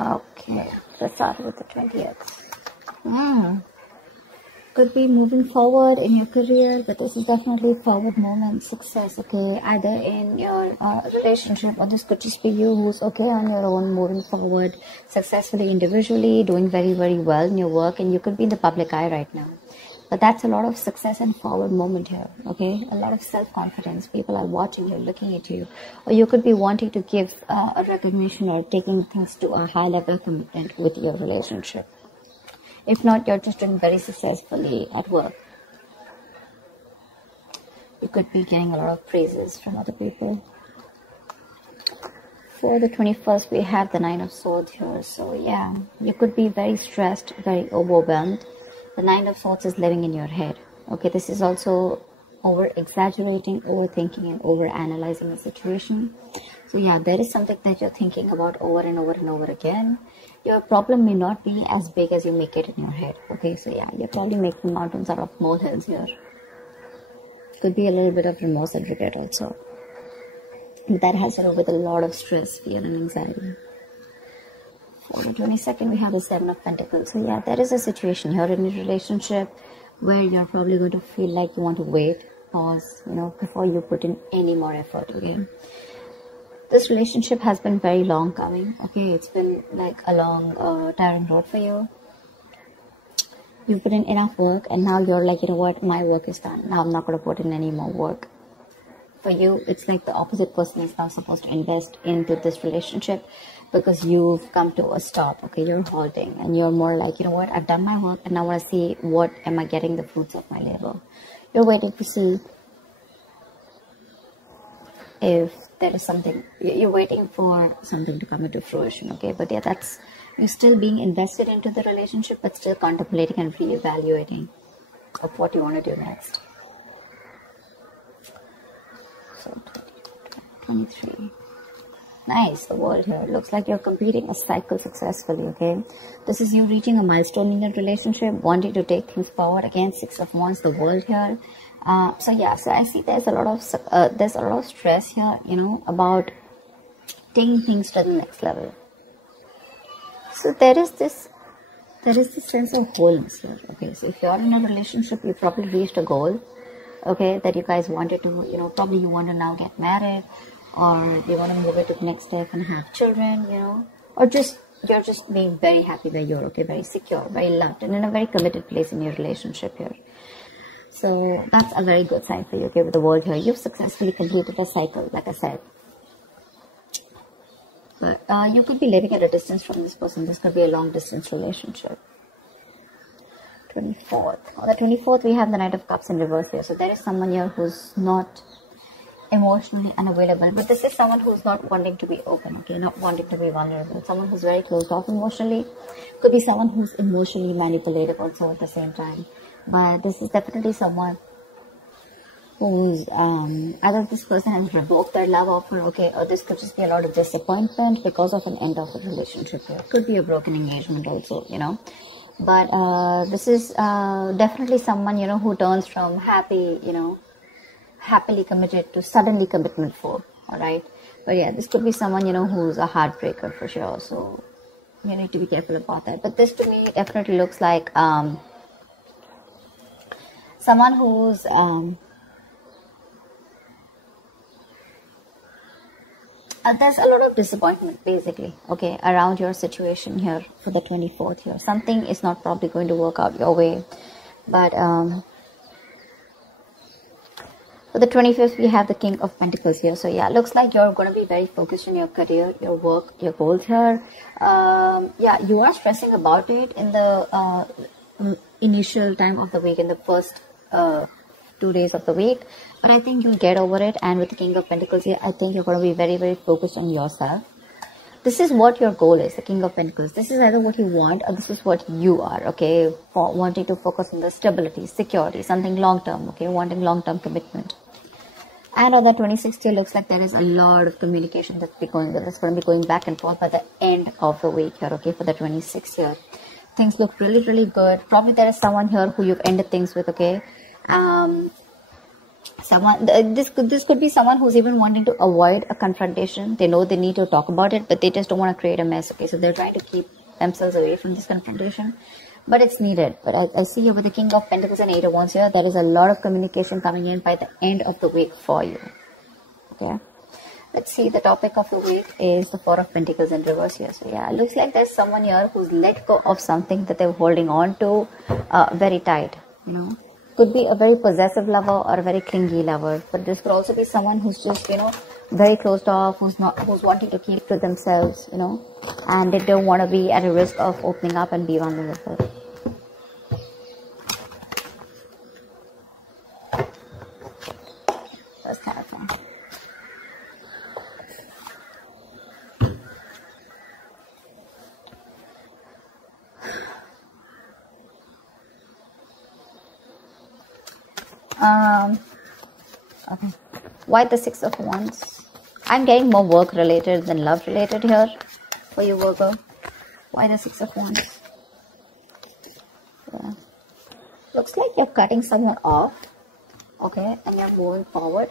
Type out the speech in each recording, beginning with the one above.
Okay, let's start with the 20th. Could be moving forward in your career, but this is definitely forward movement, success, okay, either in your relationship, or this could just be you who's okay on your own, moving forward successfully individually, doing very, very well in your work, and you could be in the public eye right now. But that's a lot of success and forward movement here, okay? A lot of self-confidence. People are watching you, looking at you. Or you could be wanting to give a recognition or taking things to a high level of commitment with your relationship. If not, you're just doing very successfully at work. You could be getting a lot of praises from other people. For the 21st, we have the 9 of Swords here. So yeah, you could be very stressed, very overwhelmed. The 9 of Swords is living in your head. Okay, this is also over-exaggerating, overthinking, and over-analyzing the situation. So yeah, there is something that you're thinking about over and over and over again. Your problem may not be as big as you make it in your head. Okay, so yeah, you're probably making mountains out of molehills here. Could be a little bit of remorse and regret also. That has to do with a lot of stress, fear, and anxiety. For the 22nd, we have the 7 of Pentacles. So yeah, there is a situation here in your relationship where you're probably going to feel like you want to wait, pause, before you put in any more effort, okay? This relationship has been very long coming, okay? It's been like a long, tiring road for you. You've put in enough work, and now you're like, you know what, my work is done. Now I'm not going to put in any more work. For you, it's like the opposite person is now supposed to invest into this relationship because you've come to a stop, okay? You're halting, and you're more like, you know what, I've done my work, and now I want to see what am I getting the fruits of my labor. You're waiting to see if there is something, you're waiting for something to come into fruition, okay? But yeah, that's, you're still being invested into the relationship, but still contemplating and reevaluating of what you want to do next. So 23. Nice, the world here. Looks like you're completing a cycle successfully, okay? This is you reaching a milestone in your relationship, wanting to take things forward. Again, 6 of Wands, the world here. So yeah, so I see there's a lot of stress here, about taking things to the next level. So there is this sense of wholeness here, okay? So if you're in a relationship, you probably reached a goal, okay, that you guys wanted to, probably you want to now get married, or you want to move it to the next step and have children, or you're just being very happy where you're, okay, very secure, very loved, and in a very committed place in your relationship here. So that's a very good sign for you, okay, with the world here. You've successfully completed a cycle, like I said. But you could be living at a distance from this person. This could be a long distance relationship. 24th. On the 24th, we have the Knight of Cups in reverse here. So there is someone here who's not emotionally unavailable. But this is someone who's not wanting to be open, okay, not wanting to be vulnerable. Someone who's very closed off emotionally. Could be someone who's emotionally manipulative also at the same time. But this is definitely someone who's, either this person has revoked their love offer, okay, or this could just be a lot of disappointment because of an end of a relationship here. Could be a broken engagement also, But this is definitely someone, who turns from happily committed to suddenly commitment for, alright? But yeah, this could be someone, who's a heartbreaker for sure. So you need to be careful about that. But this to me definitely looks like someone who's there's a lot of disappointment basically, okay, around your situation here for the 24th here. Something is not probably going to work out your way. But for the 25th, we have the King of Pentacles here. So yeah, looks like you're going to be very focused on your career, your work, your goals here. Yeah, you are stressing about it in the initial time of the week, in the first 2 days of the week, but I think you'll get over it. And with the King of Pentacles here, I think you're going to be very, very focused on yourself. This is what your goal is, the King of Pentacles. This is either what you want or this is what you are, okay, for wanting to focus on the stability, security, something long-term, okay, wanting long-term commitment. And on the 26th, it looks like there is a lot of communication that's going to be going back and forth by the end of the week here, okay, for the 26th here. Things look really, really good. Probably there is someone here who you've ended things with, okay. This could be someone who's even wanting to avoid a confrontation. They know they need to talk about it, but they just don't want to create a mess. Okay, so they're trying to keep themselves away from this confrontation, but it's needed. But I see here with the King of Pentacles and Eight of Wands here, there is a lot of communication coming in by the end of the week for you. Okay, let's see. The topic of the week is the Four of Pentacles in reverse here. So yeah, it looks like there's someone here who's let go of something that they're holding on to very tight, you know. Could be a very possessive lover or a very clingy lover, but this could also be someone who's just, you know, very closed off, who's wanting to keep to themselves, you know, and they don't want to be at a risk of opening up and be vulnerable. That's kind of fun. Okay. Why the Six of Wands? I'm getting more work related than love related here for you, Virgo. Why the Six of Wands? Yeah. Looks like you're cutting someone off. Okay, and you're moving forward.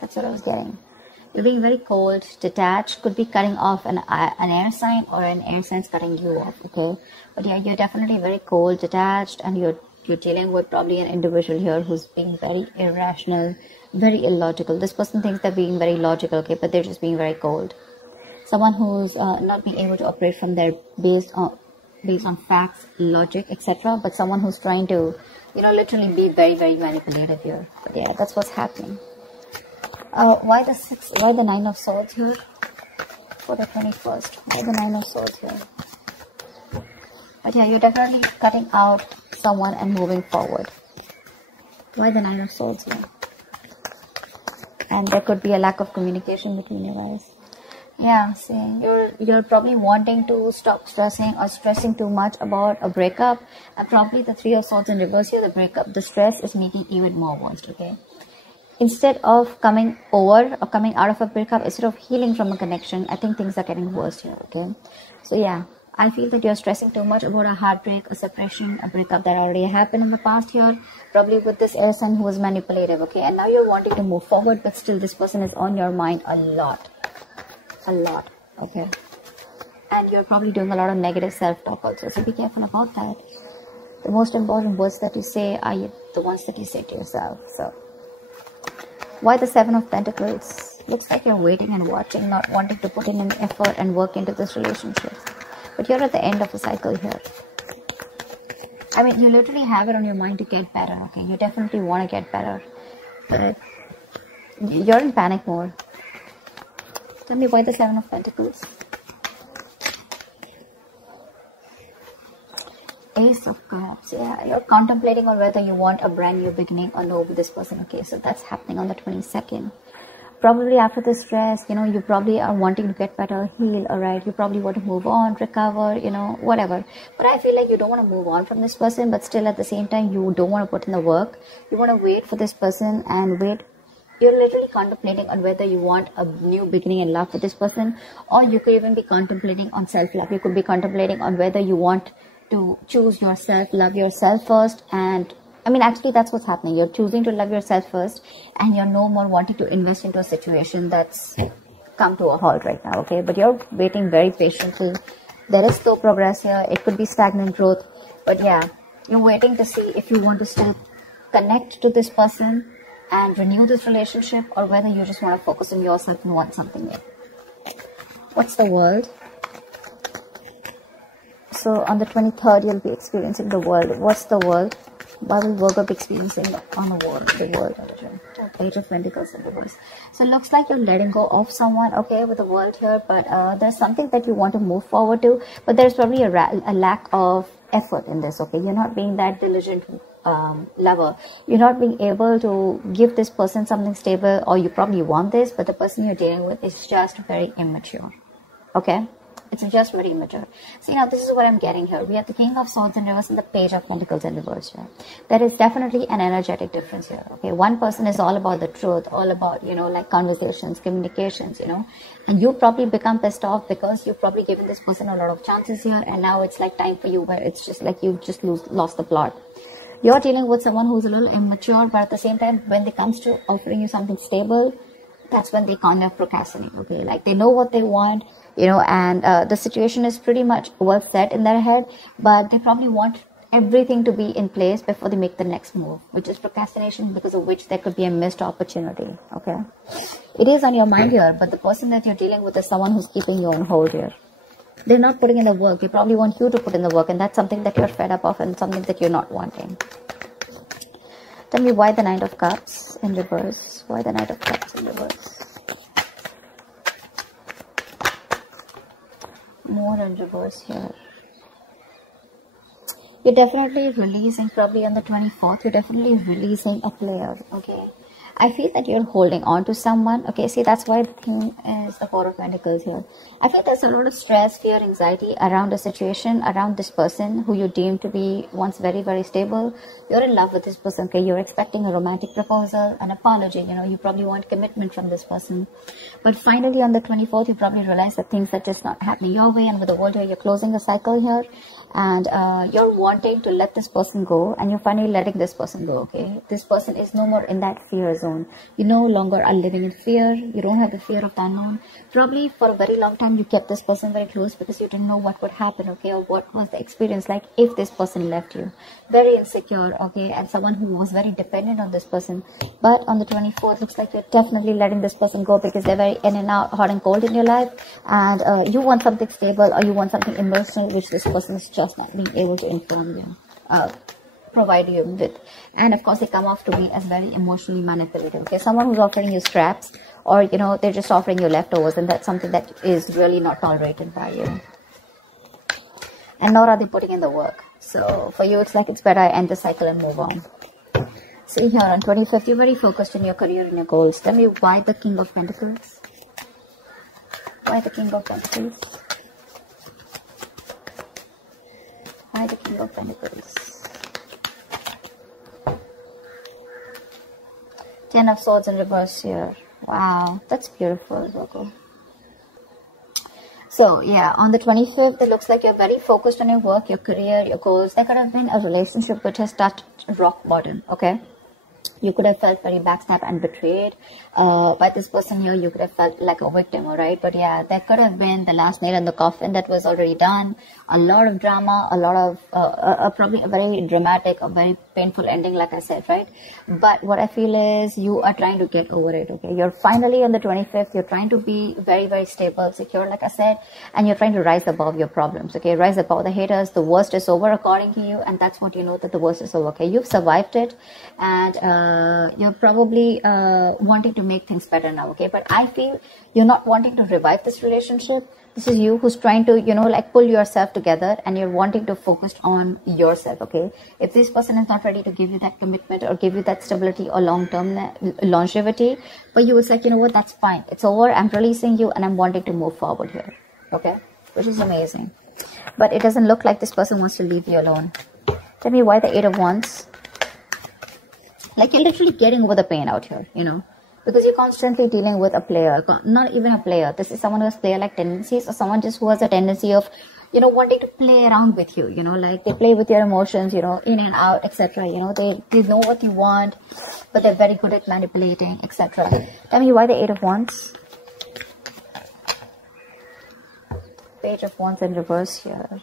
That's what I was getting. You're being very cold, detached. Could be cutting off an air sign, or an air sign's cutting you off. Okay, but yeah, you're definitely very cold, detached, and you're dealing with probably an individual here who's being very irrational, very illogical. This person thinks they're being very logical, okay, but they're just being very cold. Someone who's not being able to operate from their based on facts, logic, etc. But someone who's trying to, you know, literally be very, very manipulative here. But yeah, that's what's happening. Why the Nine of Swords here for the 21st? Why the Nine of Swords here? But yeah, you're definitely cutting out someone and moving forward. Why the Nine of Swords here? And there could be a lack of communication between you guys. Yeah, see, you're probably wanting to stop stressing or stressing too much about a breakup, and probably the Three of Swords in reverse here, the breakup, the stress is making even more worse. Okay, instead of coming over or coming out of a breakup, instead of healing from a connection, I think things are getting worse here. Okay, so yeah, I feel that you're stressing too much about a heartbreak, a separation, a breakup that already happened in the past here, probably with this air sign who was manipulative. Okay, and now you're wanting to move forward, but still this person is on your mind a lot. Okay, and you're probably doing a lot of negative self-talk also, so be careful about that. The most important words that you say are the ones that you say to yourself. So why the Seven of Pentacles? Looks like you're waiting and watching, not wanting to put in any effort and work into this relationship, but you're at the end of a cycle here. I mean, you literally have it on your mind to get better. Okay, you definitely want to get better, but you're in panic mode. Tell me why the Seven of Pentacles? Ace of Cups. Yeah, you're contemplating on whether you want a brand new beginning or no with this person. Okay, so that's happening on the 22nd. Probably after the stress, you know, you probably are wanting to get better, heal, alright. You probably want to move on, recover, you know, whatever. But I feel like you don't want to move on from this person, but still at the same time, you don't want to put in the work. You want to wait for this person and wait. You're literally contemplating on whether you want a new beginning in love with this person, or you could even be contemplating on self-love. You could be contemplating on whether you want to choose yourself, love yourself first. And I mean, actually, that's what's happening. You're choosing to love yourself first, and you're no more wanting to invest into a situation that's come to a halt right now, okay? But you're waiting very patiently. There is slow progress here. It could be stagnant growth. But yeah, you're waiting to see if you want to still connect to this person and renew this relationship, or whether you just want to focus on yourself and want something new. What's the World? So on the 23rd, you'll be experiencing the World. What's the World? Why will Virgo be experiencing on the World? Page of Pentacles in reverse. So it looks like you're letting go of someone, okay, with the World here, but there's something that you want to move forward to, but there's probably a lack of effort in this, okay? You're not being that diligent lover. You're not being able to give this person something stable, or you probably want this, but the person you're dealing with is just very immature, okay? It's just very immature. See, now this is what I'm getting here. We have the King of Swords in reverse and the Page of Pentacles in reverse here. There is definitely an energetic difference here, okay? One person is all about the truth, all about, you know, like conversations, communications, you know, and you probably become pissed off because you've probably given this person a lot of chances here, and now it's like time for you where it's just like you've just lost the plot. You're dealing with someone who's a little immature, but at the same time, when it comes to offering you something stable, that's when they kind of procrastinate, okay? Like, they know what they want, you know, and the situation is pretty much well set in their head, but they probably want everything to be in place before they make the next move, which is procrastination, because of which there could be a missed opportunity, okay? It is on your mind here, but the person that you're dealing with is someone who's keeping you on hold here. They're not putting in the work. They probably want you to put in the work, and that's something that you're fed up of and something that you're not wanting. Tell me why the Knight of Cups in reverse. Why the Knight of Cups in reverse? More in reverse here. You're definitely releasing, probably on the 24th, you're definitely releasing a player, okay? I feel that you're holding on to someone, okay? See, that's why the thing is the Four of Pentacles here. I feel there's a lot of stress, fear, anxiety around a situation, around this person who you deem to be once very, very stable. You're in love with this person, okay? You're expecting a romantic proposal, an apology, you know, you probably want commitment from this person. But finally on the 24th, you probably realize that things are just not happening your way, and with the world here, you're closing a cycle here. And you're wanting to let this person go, and you're finally letting this person go, okay? This person is no more in that fear zone. You no longer are living in fear. You don't have the fear of the unknown. Probably for a very long time you kept this person very close because you didn't know what would happen, okay? Or what was the experience like if this person left you. Very insecure, okay? And someone who was very dependent on this person. But on the 24th, looks like you're definitely letting this person go because they're very in and out, hot and cold in your life. And you want something stable, or you want something emotional, which this person is just not being able to inform you, provide you with. And of course, they come off to me as very emotionally manipulative, okay? Someone who's offering you scraps, or, you know, they're just offering you leftovers, and that's something that is really not tolerated by you. And nor are they putting in the work. So for you, it's like it's better I end the cycle and move on. See here, on 25th, you're very focused on your career and your goals. Tell me why the King of Pentacles? Why the King of Pentacles? Why the King of Pentacles? Ten of Swords in reverse here. Wow, that's beautiful, Virgo. So, yeah, on the 25th, it looks like you're very focused on your work, your career, your goals. There could have been a relationship which has touched rock bottom, okay? You could have felt very backstabbed and betrayed by this person here. You could have felt like a victim, all right? But yeah, that could have been the last nail in the coffin that was already done. A lot of drama, a lot of, probably a very dramatic, a very painful ending, like I said, right? But what I feel is you are trying to get over it, okay? You're finally on the 25th. You're trying to be very, very stable, secure, like I said, and you're trying to rise above your problems, okay? Rise above the haters. The worst is over according to you, and that's what you know, that the worst is over, okay? You've survived it, and you're probably wanting to make things better now, okay? But I feel you're not wanting to revive this relationship. This is you who's trying to, you know, like pull yourself together, and you're wanting to focus on yourself, okay? If this person is not ready to give you that commitment or give you that stability or long-term longevity, but you will say, you know what, that's fine. It's over. I'm releasing you, and I'm wanting to move forward here, okay? Which is amazing. But it doesn't look like this person wants to leave you alone. Tell me why the Eight of Wands? Like, you're literally getting over the pain out here, you know, because you're constantly dealing with a player, not even a player. This is someone who has player-like tendencies, or someone just who has a tendency of, you know, wanting to play around with you, you know, like they play with your emotions, you know, in and out, etc. You know, they know what you want, but they're very good at manipulating, etc. Tell me why the Eight of Wands? Page of Wands in reverse here.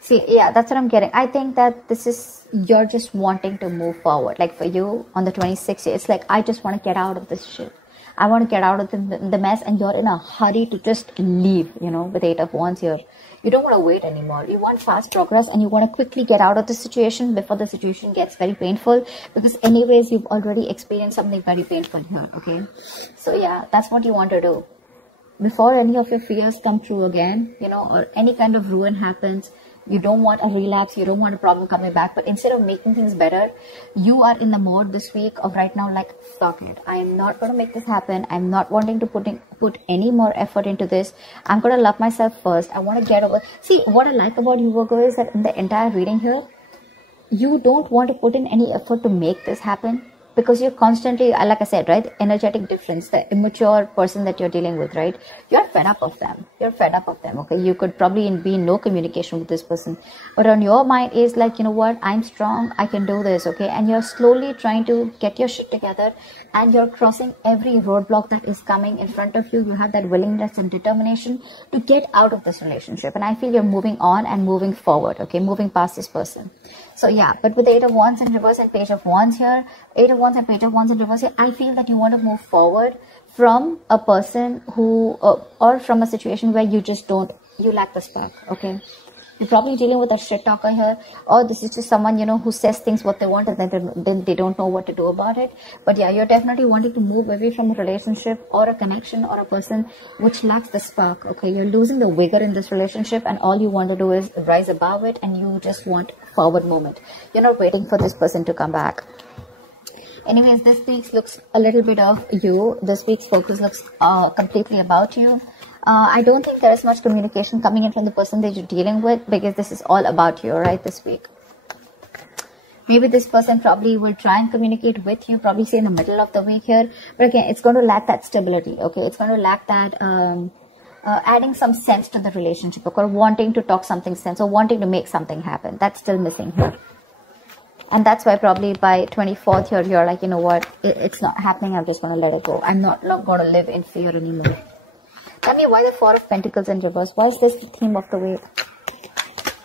See, yeah, that's what I'm getting. I think that this is, you're just wanting to move forward. Like for you, on the 26th, it's like, I just want to get out of this shit. I want to get out of the mess, and you're in a hurry to just leave, you know, with Eight of Wands here. You don't want to wait anymore. You want fast progress, and you want to quickly get out of the situation before the situation gets very painful, because anyways, you've already experienced something very painful here, okay? So yeah, that's what you want to do. Before any of your fears come true again, you know, or any kind of ruin happens, you don't want a relapse, you don't want a problem coming back, but instead of making things better, you are in the mode this week of right now, like, fuck it, I am not going to make this happen. I'm not wanting to put any more effort into this. I'm going to love myself first. I want to get over. See, what I like about you, Virgo, is that in the entire reading here, you don't want to put in any effort to make this happen. because you're constantly, like I said, right, energetic difference, the immature person that you're dealing with, right, you're fed up of them. Okay, you could probably be in no communication with this person, but on your mind is like, you know what, I'm strong, I can do this. Okay, and you're slowly trying to get your shit together, and you're crossing every roadblock that is coming in front of you. You have that willingness and determination to get out of this relationship, and I feel you're moving on and moving forward. Okay, moving past this person. So yeah, but with the 8 of Wands in reverse and Page of Wands here, 8 of Wands and Page of Wands in reverse here, I feel that you want to move forward from a person who, or from a situation where you lack the spark. Okay, you're probably dealing with a shit talker here, or this is just someone, you know, who says things what they want and then they don't know what to do about it. But yeah, you're definitely wanting to move away from a relationship or a connection or a person which lacks the spark. Okay, you're losing the vigor in this relationship, and all you want to do is rise above it, and you just want forward movement. You're not waiting for this person to come back. Anyways, this week's looks a little bit of you. This week's focus looks completely about you. I don't think there is much communication coming in from the person that you're dealing with, because this is all about you, right, this week. Maybe this person probably will try and communicate with you, probably say in the middle of the week here. But again, it's going to lack that stability, okay? It's going to lack that adding some sense to the relationship, or wanting to talk something sense, or wanting to make something happen. That's still missing here. And that's why probably by 24th here, you're like, you know what, it's not happening. I'm just going to let it go. I'm not going to live in fear anymore. Tell me, why the 4 of Pentacles in reverse? Why is this the theme of the week?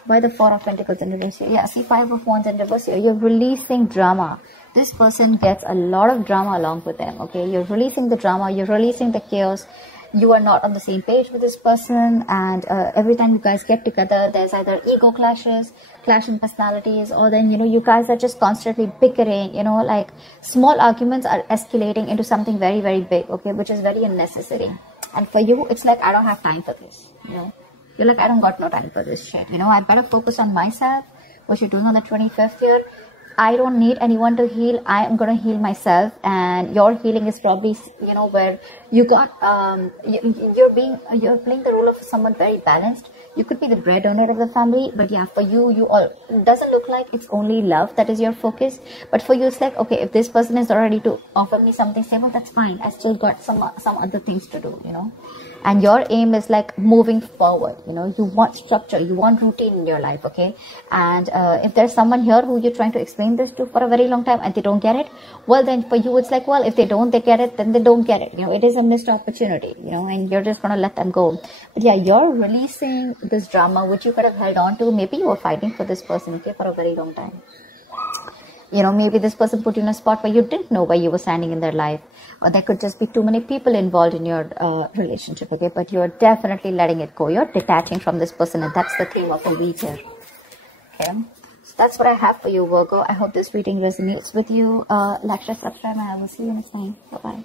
Why the 4 of Pentacles in reverse here? Yeah, see, 5 of Wands in reverse here. You're releasing drama. This person gets a lot of drama along with them, okay? You're releasing the drama. You're releasing the chaos. You are not on the same page with this person, and every time you guys get together, there's either ego clashes, clash in personalities, or then, you know, you guys are just constantly bickering, you know, like small arguments are escalating into something very, very big, okay, which is very unnecessary. And for you, it's like, I don't have time for this, you know. You're like, I don't got no time for this shit, you know. I better focus on myself. What you're doing on the 25th here, I don't need anyone to heal. I am going to heal myself. And your healing is probably, you know, where you got, you're playing the role of someone very balanced. You could be the breadwinner of the family, but yeah, for you, it doesn't look like it's only love that is your focus. But for you, it's like, okay, if this person is not ready to offer me something stable, that's fine. I still got some other things to do, you know. And your aim is like moving forward, you know. You want structure, you want routine in your life, okay? And if there's someone here who you're trying to explain this to for a very long time and they don't get it, well, then for you, it's like, well, if they get it, then they don't get it, you know. It is a missed opportunity, you know, and you're just going to let them go. But yeah, you're releasing this drama which you could have held on to. Maybe you were fighting for this person, okay, for a very long time. You know, maybe this person put you in a spot where you didn't know where you were standing in their life, or there could just be too many people involved in your relationship, okay? But you're definitely letting it go. You're detaching from this person, and that's the theme of the week here, okay? So that's what I have for you, Virgo. I hope this reading resonates with you. Like, share, subscribe, and I will see you next time. Bye-bye.